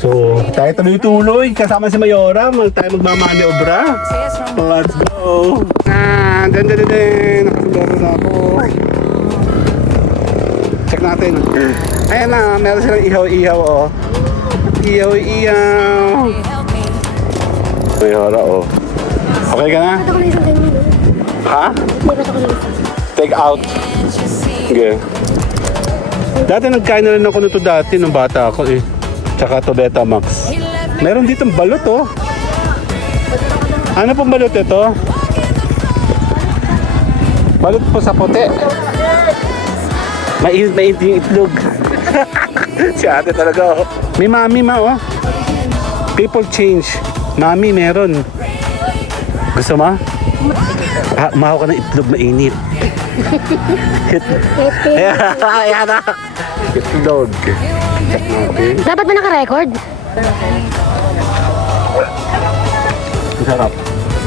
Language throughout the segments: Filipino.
So, tayo tuloy-tuloy. Kasama si Mayora. Tayo magmamaniobra. Let's go. Nakasundaro na ako. Check natin. Ayan na, meron silang ihaw-ihaw, oh. Ihaw-ihaw. Mayora, oh. Okay ka na? Ba't ako na isang ganyan? Ha? Hindi, ba't ako na isang? Take out. Sige. Dati nagkain na rin ako nito dati nung bata ako eh. Tsaka to Betamax. Meron dito balot oh. Ano pong balot ito? Balot po sa puti. Mainit yung itlog. Si ate talaga oh. May mami ma oh. People change. Mami meron. Gusto mo? Mahaw ka ng itlog mainit. Ayan na. Itlog. Okay. Dapat ba naka-record? Ang sarap.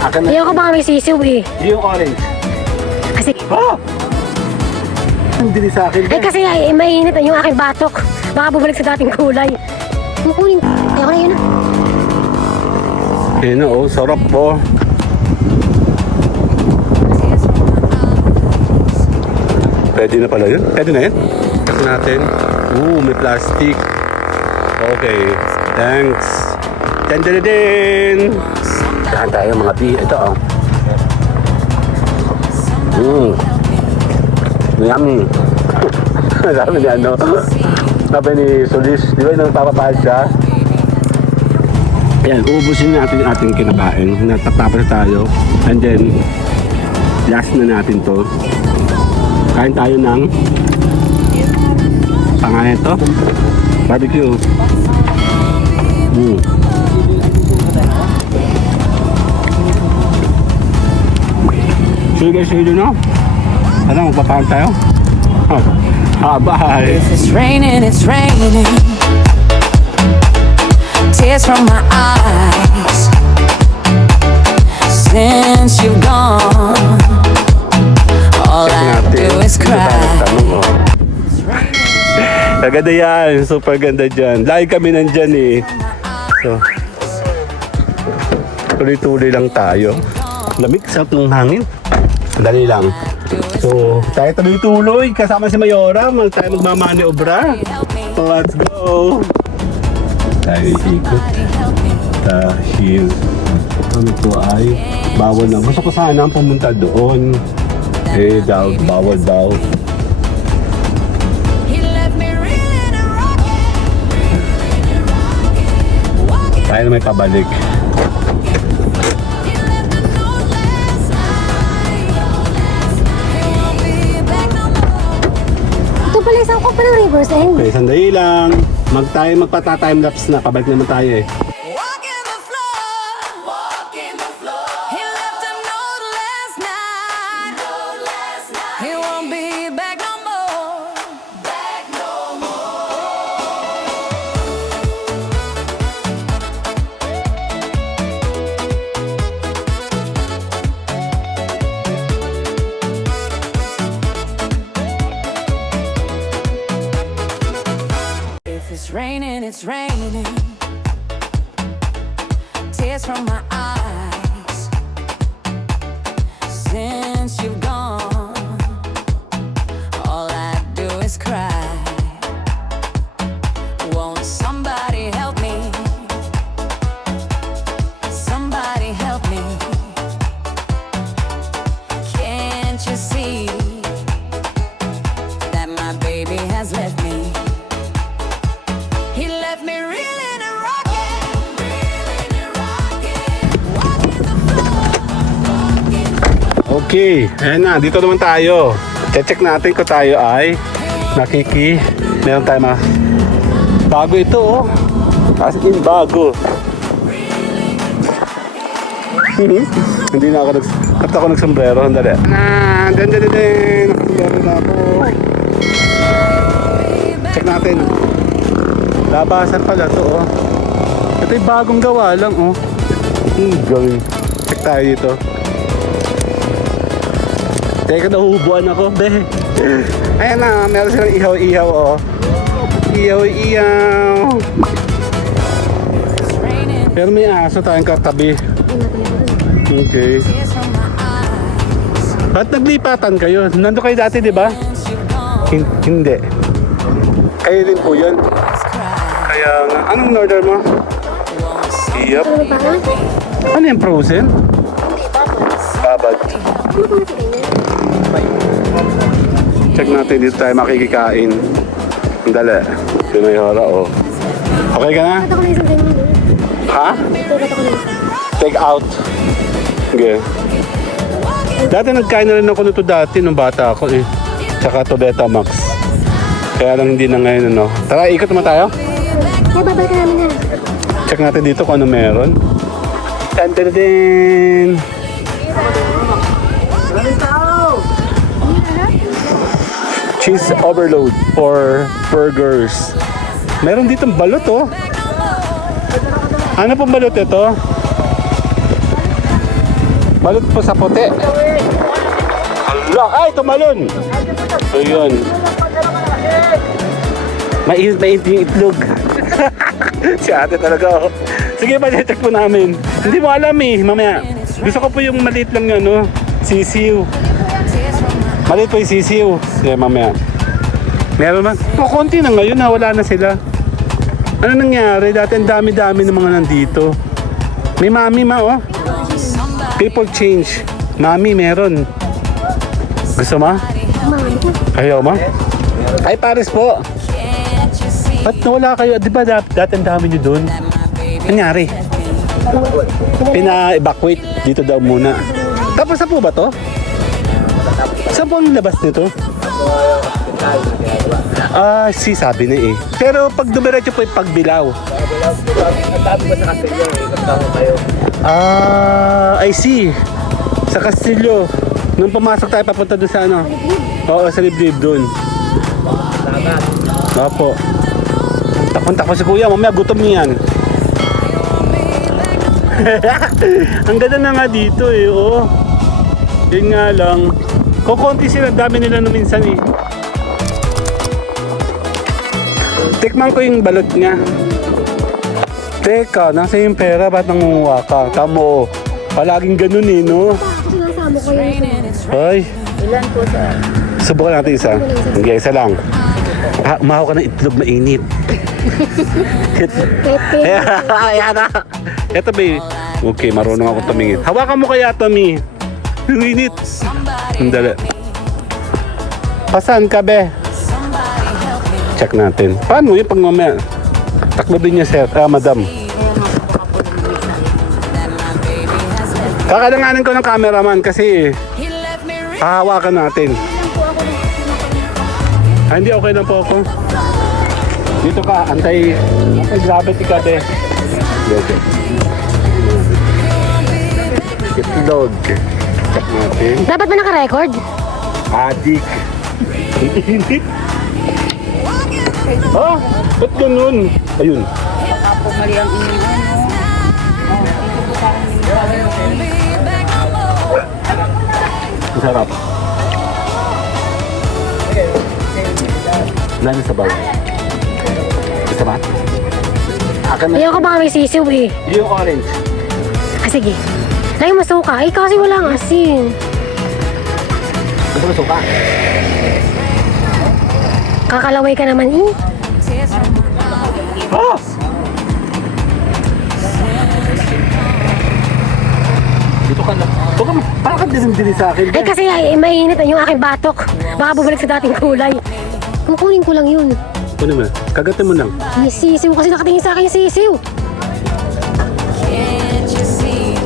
Akin na. Ayaw ko baka may sisiw eh. Yung orange. Kasi, Oh! Hindi sa akin. ay kasi ay, mainit na yung aking batok. Baka bumalik sa dating kulay. Kukunin. Ayaw ko na yun ah. Ayun na oh. Sarap po. Pwede na pala yun? Pwede na yun? Check natin. May plastic. Okay. Thanks. Tandadadin! Saan tayo mga B? Ito oh. Yummy. Sabi ni ano? Sabi ni Solis. Di ba yung nagpapapahal siya? Ayan, uubusin natin yung ating kinakain. Natatapos na tayo. And then, last na natin to. Kain tayo ng pangalan ito. Barbecue. So guys, yun na. Ano, magpapahan tayo? Bye! If it's raining, it's raining. Tears from my eyes. Since you've gone, all I do is cry. Kaganda yan, super ganda dyan. Lagi kami nandyan eh. So, tuloy-tuloy lang tayo. Lamig, sarap ng hangin. Dali lang. So, tayo tuloy-tuloy. Kasama si Mayora. Tayo magmamaniobra. Let's go. Tayo ikot. Dahil ano to ay bawal na. Gusto ko sana pumunta doon. Eh, bawal daw. Tayo na may pabalik. Ito pala isang ko pa ng reverse end. Okay, sandali lang. Magpata-timelapse na. Pabalik naman tayo eh. Walk in the floor. He left a note last night. He won't be back no more. If it's raining, it's raining. Tears from my eyes. Since you've gone, all I do is cry. Won't somebody help me? Somebody help me. Can't you see that my baby has left me? He left me reeling and rocking. Okay, ayan na, dito naman tayo. Check natin kung tayo ay meron tayo mga bago ito oh. As in bago. Hindi na ako nagsombrero. Andali. Nagsombrero na ako. Check natin. Labasan pala to oh. Ito yung bagong gawa lang oh. Gawin. Check tayo dito. Teka, nahuhubuan ako, be. Ayan na, meron silang ihaw-ihaw, oh. Ihaw-ihaw. Pero may aso tayong katabi. Okay. Tears from my eyes. Ba't naglipatan kayo? Nandun kayo dati, di ba? Hindi. Kayo din po yun. Kaya nga, anong order mo? Yup. Ano ba ka? Ano yung frozen? Babad. Check natin dito tayo makikikain. Dali. Si Mayora, oh. Okay ka na? Ba't ako na isang ganyan? Ha? Ba't ako na isang? Take out. Okay. Dati nagkain na rin ako nito dati nung bata ako eh. Tsaka to Betamax. Kaya lang hindi na ngayon ano. Tara, ikot naman tayo. Kaya babalik ka namin na. Check natin dito kung ano meron. Tantaradin! Cheese overload for burgers. Meron ditong balot oh. Ano pong balot ito? Balot po sa puti. Hala! Ay! Tumalon! So yun. Mainit yung itlog. Si ate talaga oh. Sige pa, check po namin. Hindi mo alam eh, mamaya. Gusto ko po yung maliit lang yun, no? Sisiw. Maliit po yung sisiw. Sige, mamaya. Meron man. O, konti na ngayon, wala na sila. Ano nangyari? Dati ang dami-dami ng mga nandito. May mami ma, oh. People change. Mami, meron. Gusto mo? Ayaw mo? Ay, Paris po. Ba't nawala kayo? Di ba dati ang dami nyo dun? Nangyari? Pina-evacuate dito daw muna. Tapos na po ba to? Saan po ang labas nito? Ah, si sabi na eh. Pero pag dumiretso po yung pagbilaw. Ah, I see. Sa Castillo. Nung pumasok tayo papunta doon sa ano? Oo, sa liblib doon. Opo. Takon-takon si kuya, mamaya gutom niyan. Ang ganda na nga dito eh, oh. Yun nga lang. Kukunti sila, dami nila nung minsan eh. Tikman ko yung balot niya. Teka, nasa yung pera, ba't nangunguha ka? Tamo, palaging ganun eh, no? Sinasama ko yun. Ay. Ilan po sa... Subukan natin isa. Hindi, isa lang. Ah, umahaw ka ng itlog mainit. Pepe. Ayan na. Eto ba okay, marunong ako tumingin. Hawakan mo kaya, Tommy. Yung init. Ang dali. Pasan ka, be? Check natin. Paano yung pag mamaya? Takbo din niya, sir. Ah, madam. Kakalanganin ko ng cameraman kasi hahawakan natin. Ah, hindi, okay lang po ako. Dito ka, anti-gravity ka, be. Dito. Itlog. Check natin. Dapat ba naka-record? Adik. Init. Ah, ba't ganun? Ayun. Ang sarap. Lalo sa bawah. Gusto ba? Akan na. Ayoko baka may sisiw eh. Yung orange. Ah, sige. Lagi mo suka. Eh, kasi walang asin. Gusto mo suka? Kakalaway ka naman eh. Ah! Dito ka na. Baka parang ka din sa akin. Ay, kasi mainit na yung aking batok. Baka bumalik sa dating kulay. Kukunin ko lang yun. Ano mo? Kagatin mo lang. May sisiw kasi nakatingin sa akin yung sisiw. Can't you see?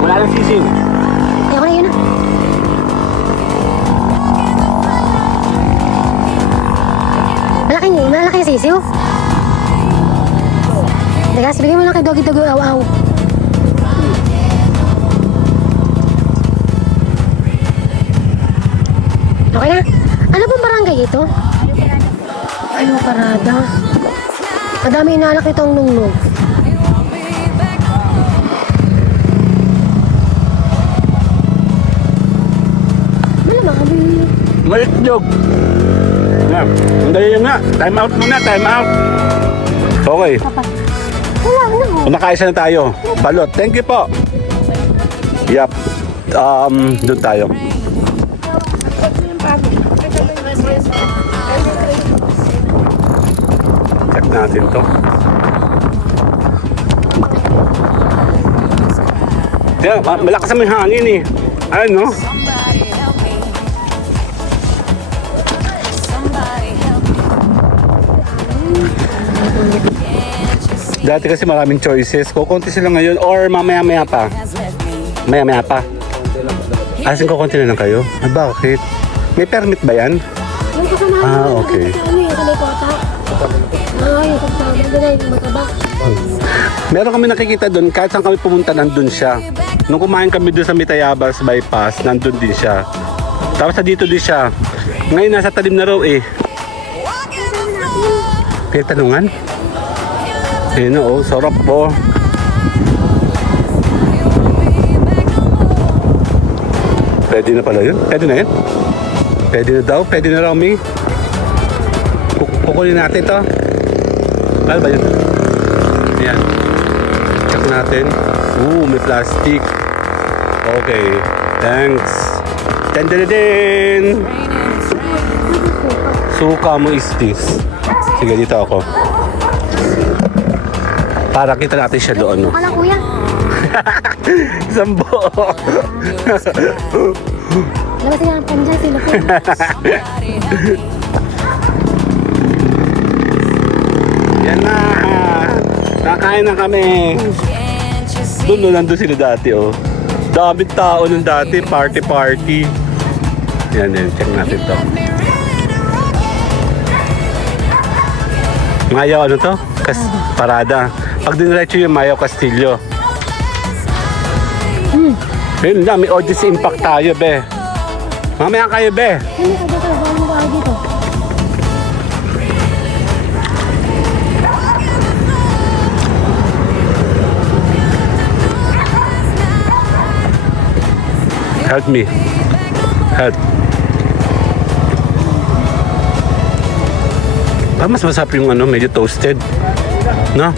Wala nang sisiw. Ayoko na yun ah. Malaki yung sisiw. Teka, bigyan mo lang kay Doggy Doggy Aw-Aw. Okay na. Ano pong barangay ito? Ano parada? Madami inalak itong nungnung. Malamang kami. Malitlog. Nga. Hindi yun nga. Time out muna, time out. Okay. Wala na. Kumakaisa na tayo. Balot. Thank you po. Yup. Doon tayo. Check natin to. Yeah, malakas naman yung hangin eh. Ayun no? Somebody help me. Somebody help me. Dati kasi maraming choices. Kukunti sila ngayon or mamaya-maya pa. Has left me. Maya-maya pa. Asin kukunti na lang kayo? Ah, bakit? May permit ba yan? Yung kasama Ah, mo, okay. Ano yung sa may kota? Yung kasama. Doon ay mataba. Meron kami nakikita doon, kahit saan kami pumunta, nandun siya. Nung kumain kami doon sa Mitayabas bypass, nandun din siya. Tapos sa dito din siya. Ngayon nasa talim na raw eh. Kaya tanungan? Ayun o, sarap po. Pwede na pala yun? Pwede na yun? Pwede na daw? Pwede na raw, Mi? Kukunin natin to. Ano ba yun? Ayan. Check natin. May plastic. Okay. Thanks. Tandadadin! Suka mo is this. Sige, dito ako. Para kita natin siya doon. No? Akala kuya. Isang buo. Labas sila ng pandyan sila po. Yan na. Nakain na kami. Doon no, nandun sila dati oh. Daming tao nung dati. Party. Yan. Check natin to. Mayaw ano to? Parada. Pag diniretso yung Mayaw Castillo. Yun lang, may audience impact tayo, be. Mamaya kayo, be. Hindi ka dito. Bawal mo ba dito? Help me. Help. Mas masarap yung ano, medyo toasted. No?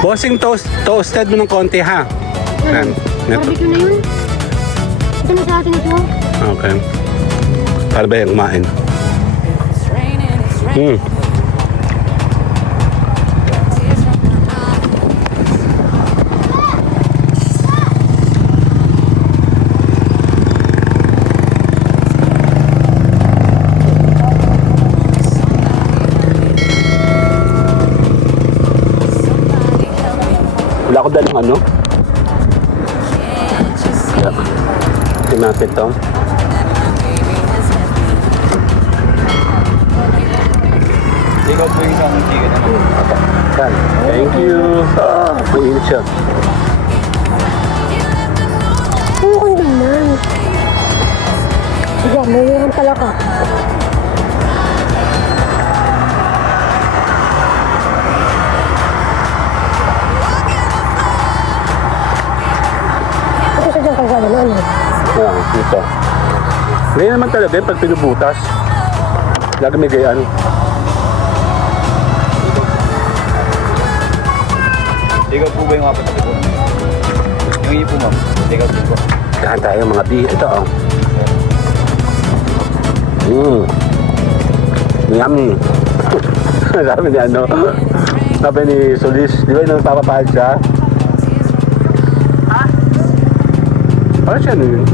Bossing toasted mo ng konti, ha? Yan. Ito. Barbecue na yun. Ito na sa atin ito. Okay. Para ba yung kumain? It's raining, it's raining. Tears from my eyes. Wala ko dalang ano? Yeah. Tinapit to. Ikaw po yung isang chicken na Yan. Thank you. Mainit siya. Oo, kung naman. Diyan, may meron pala ka. Ito sa dyan kagano na ano. Yan, ito. Ngayon naman talaga pag pinubutas. Lagi may gayaan. Ikaw po ba yung apat na po? Yung iyo po ma'am. Ikaw po. Kahan tayo mga bi. Ito oh. Yummy. Sabi ni ano. Sabi ni Solis. Di ba yung nagpapapahal siya? Ha? Parang siya ano yun?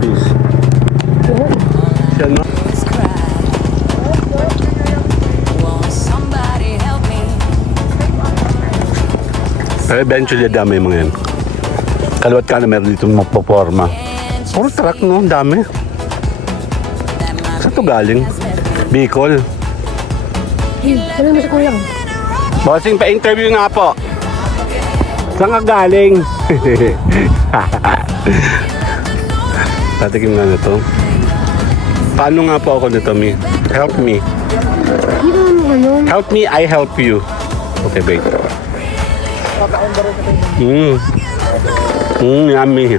Peace. Siya no? Won't somebody help me? Pero eventually dami yung mga yan. Kaliwat ka na meron dito magpoporma. Puro truck no, ang dami. Saan to galing? Bicol. Ano mo sa kuya ko? Bossing, pa-interview nga po. Saan ka galing? Tatikim nga na to. Paano nga po ako nito, Mi? Help me. Hindi mo ano. Help me, I help you. Okay, wait. Yummy.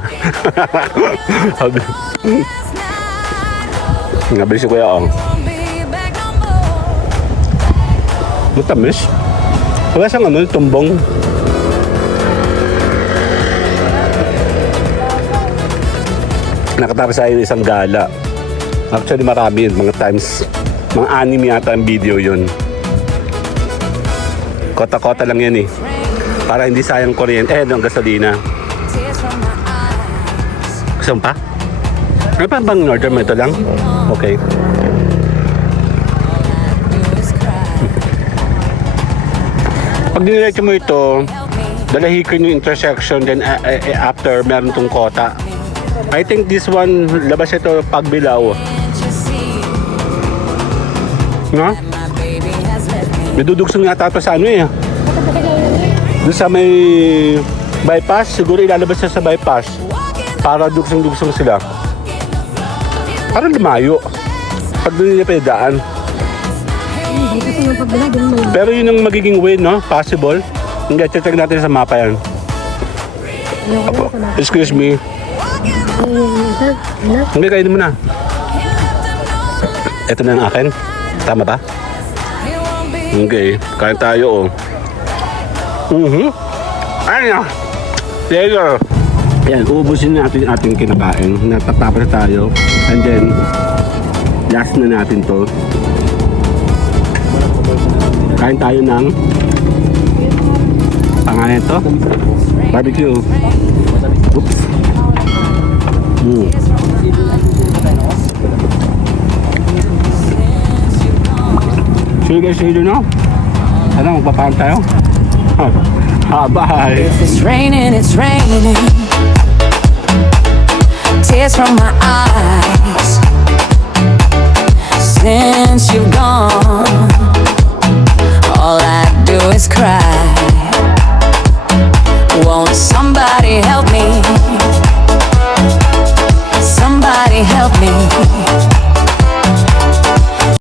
Nabili si Kuya Ong. Won't be back no more. Matamis. Wala siyang ano, tumbong. Nakatapos tayo ng isang gala. Actually marami yun, mga times. Mga 6 yata ang video yun. Kota-kota lang yan eh. Para hindi sayang kuryente. Ng gasolina. Tears from my eyes. Gusto mo pa? Ano pa bang order mo? Ito lang? Okay. Just cry. Pag diniretso mo ito, Help me. dalahikan yung intersection, then after meron tong kota. I think this one, labas ito Pagbilao. Can't you see No? my baby has left me? Nadudugsong yata ito sa ano eh. Doon sa may bypass, siguro ilalabas siya sa bypass. Para dugsong-dugsong sila. Parang lumayo. Pag doon nila pinadaan. Dito sa mga pabila, din mo. Pero yun ang magiging way, no? Possible. Hindi, check natin sa mapa yan. Apo, excuse me. Isa. Ano? Hindi, kainin mo na. Ito na ang akin. Tama ba? It won't be Okay, kain tayo oh. Ay na! There. Yan, uubusin natin yung ating kinakain. Natatapos na tayo. And then, last na natin to. Kain tayo ng pangalan to? Barbecue. Oops. Sige, sige no? Ano, magpapahan tayo? Bye! If it's raining, it's raining. Tears from my eyes. Since you've gone, all I do is cry. Won't somebody help me?